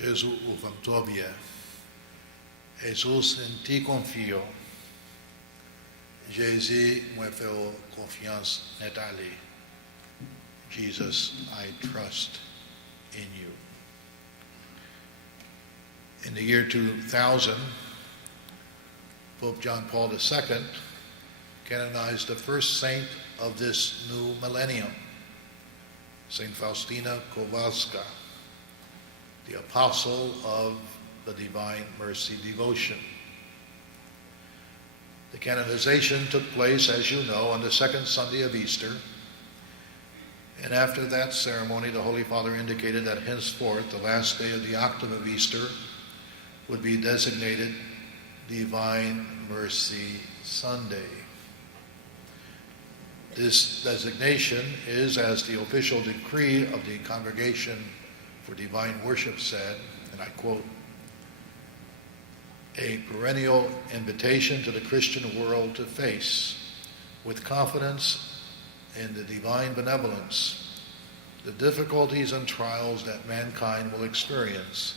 Gesù uvamtobie. Jesus en ti confio. Jésus moi fais confiance netali. Jesus, I trust in you. In the year 2000, Pope John Paul II canonized the first saint of this new millennium, Saint Faustina Kowalska, the apostle of the Divine Mercy devotion. The canonization took place, as you know, on the second Sunday of Easter. And after that ceremony, the Holy Father indicated that henceforth, the last day of the octave of Easter would be designated Divine Mercy Sunday. This designation is, as the official decree of the Congregation for Divine Worship said, and I quote, a perennial invitation to the Christian world to face, with confidence in the divine benevolence, the difficulties and trials that mankind will experience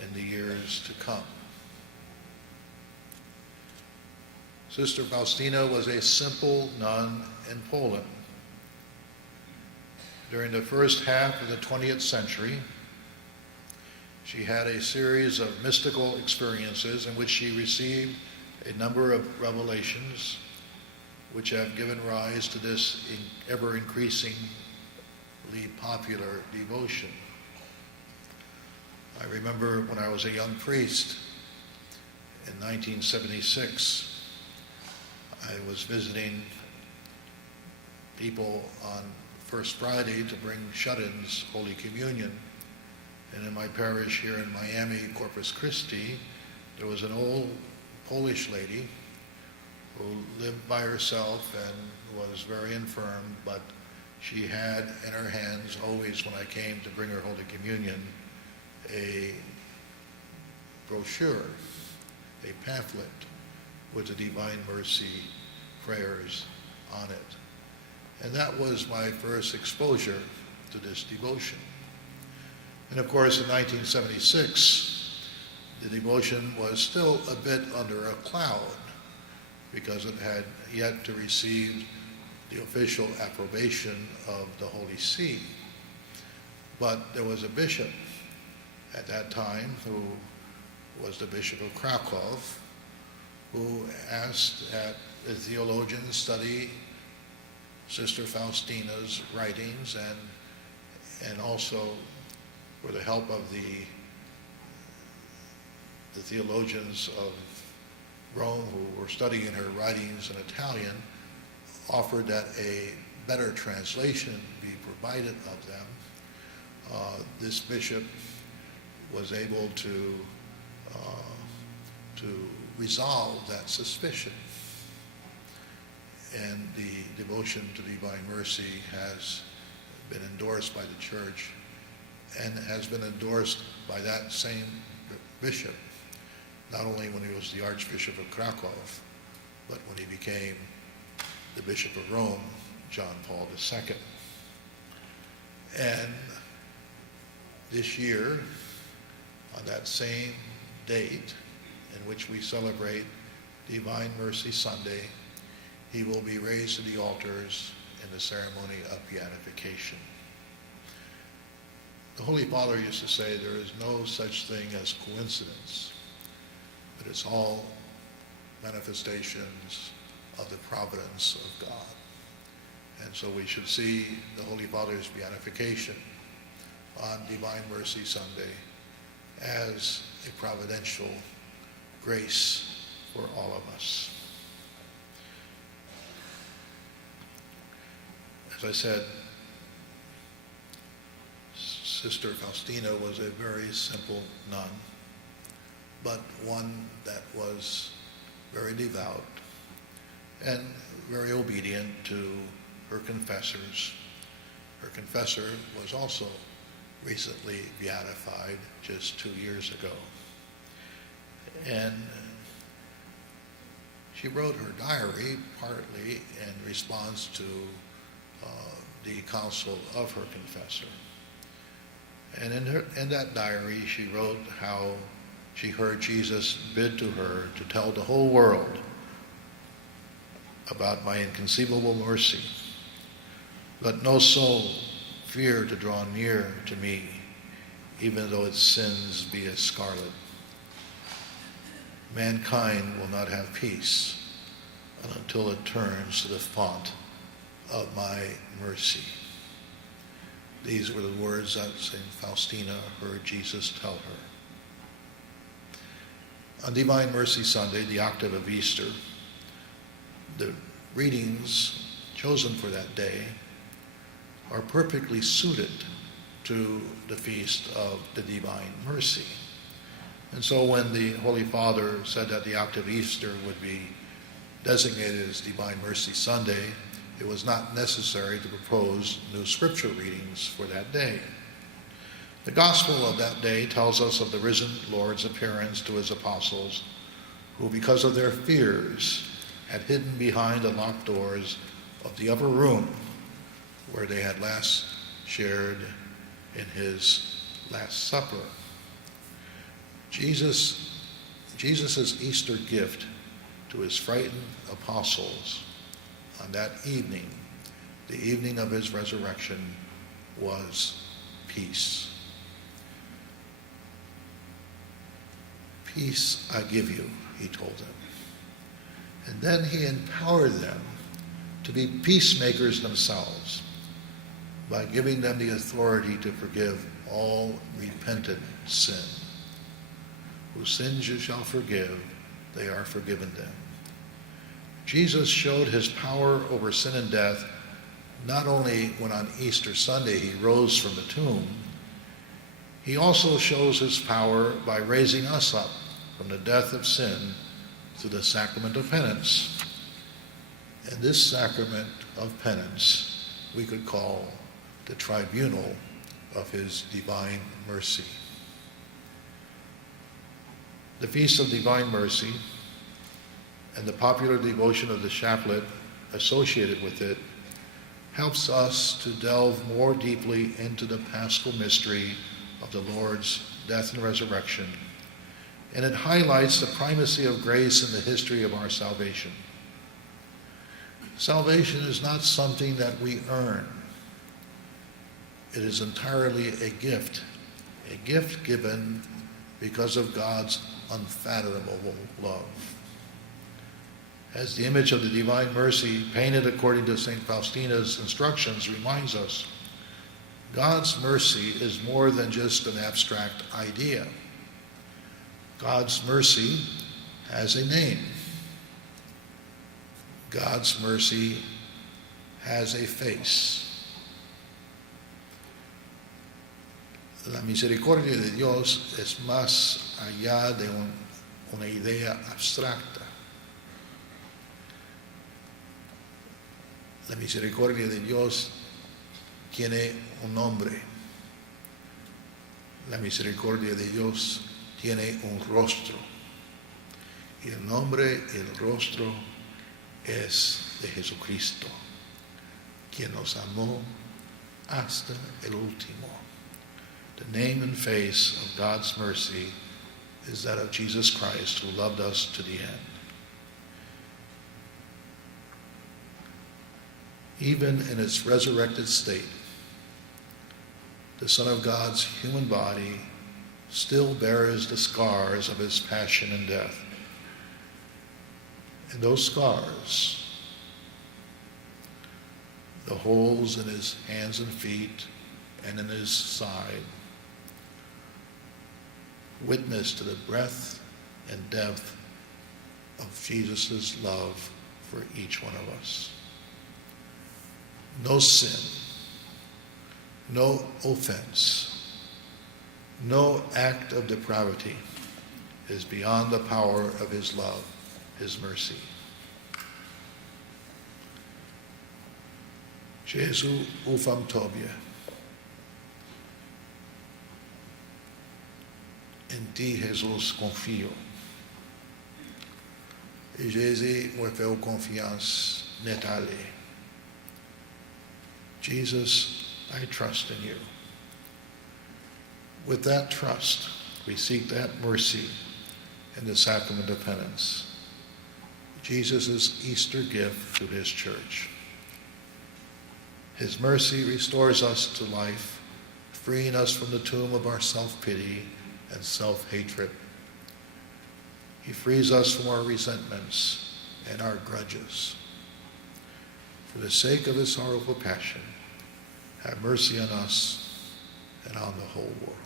in the years to come. Sister Faustina was a simple nun in Poland. During the first half of the 20th century, she had a series of mystical experiences in which she received a number of revelations which have given rise to this ever-increasingly popular devotion. I remember when I was a young priest in 1976, I was visiting people on First Friday to bring shut-ins Holy Communion. And in my parish here in Miami, Corpus Christi, there was an old Polish lady who lived by herself and was very infirm, but she had in her hands always, when I came to bring her Holy Communion, a brochure, a pamphlet with the Divine Mercy prayers on it. And that was my first exposure to this devotion. And of course, in 1976, the devotion was still a bit under a cloud because it had yet to receive the official approbation of the Holy See. But there was a bishop at that time who was the Bishop of Krakow, who asked that the theologians study Sister Faustina's writings and also, for the help of the theologians of Rome who were studying her writings in Italian, offered that a better translation be provided of them. This bishop was able to resolve that suspicion. And the devotion to Divine Mercy has been endorsed by the Church and has been endorsed by that same bishop, not only when he was the Archbishop of Krakow, but when he became the Bishop of Rome, John Paul II. And this year, on that same date in which we celebrate Divine Mercy Sunday, he will be raised to the altars in the ceremony of beatification. The Holy Father used to say there is no such thing as coincidence, but it's all manifestations of the providence of God. And so we should see the Holy Father's beatification on Divine Mercy Sunday as a providential grace for all of us. As I said, Sister Faustina was a very simple nun, but one that was very devout and very obedient to her confessors. Her confessor was also recently beatified just 2 years ago. And she wrote her diary partly in response to the counsel of her confessor. And in that diary, she wrote how she heard Jesus bid to her to tell the whole world about my inconceivable mercy. Let no soul fear to draw near to me, even though its sins be as scarlet. Mankind will not have peace until it turns to the font of my mercy. These were the words that St. Faustina heard Jesus tell her. On Divine Mercy Sunday, the octave of Easter, the readings chosen for that day are perfectly suited to the feast of the Divine Mercy. And so when the Holy Father said that the octave of Easter would be designated as Divine Mercy Sunday, it was not necessary to propose new scripture readings for that day. The gospel of that day tells us of the risen Lord's appearance to his apostles, who because of their fears had hidden behind the locked doors of the upper room where they had last shared in his Last Supper. Jesus' Easter gift to his frightened apostles on that evening, the evening of his resurrection, was peace. Peace I give you, he told them. And then he empowered them to be peacemakers themselves by giving them the authority to forgive all repentant sin. Whose sins you shall forgive, they are forgiven them. Jesus showed his power over sin and death not only when on Easter Sunday he rose from the tomb, he also shows his power by raising us up from the death of sin through the sacrament of penance. And this sacrament of penance we could call the tribunal of his divine mercy. The Feast of Divine Mercy and the popular devotion of the chaplet associated with it helps us to delve more deeply into the paschal mystery of the Lord's death and resurrection, and it highlights the primacy of grace in the history of our salvation. Salvation is not something that we earn. It is entirely a gift given because of God's unfathomable love. As the image of the Divine Mercy, painted according to St. Faustina's instructions, reminds us, God's mercy is more than just an abstract idea. God's mercy has a name. God's mercy has a face. La misericordia de Dios es más allá de una idea abstracta. La misericordia de Dios tiene un nombre. La misericordia de Dios tiene un rostro. Y el nombre y el rostro es de Jesucristo, quien nos amó hasta el último. The name and face of God's mercy is that of Jesus Christ, who loved us to the end. Even in its resurrected state, the Son of God's human body still bears the scars of his passion and death. And those scars, the holes in his hands and feet and in his side, witness to the breadth and depth of Jesus' love for each one of us. No sin, no offense, no act of depravity is beyond the power of his love, his mercy. Jezu, ufam Tobie. En ti, Jesús, confío. Et Jésus, moi fais confiance netale. Jesus, I trust in you. With that trust, we seek that mercy in the sacrament of penance, Jesus' Easter gift to his church. His mercy restores us to life, freeing us from the tomb of our self-pity and self-hatred. He frees us from our resentments and our grudges. For the sake of his sorrowful passion, have mercy on us and on the whole world.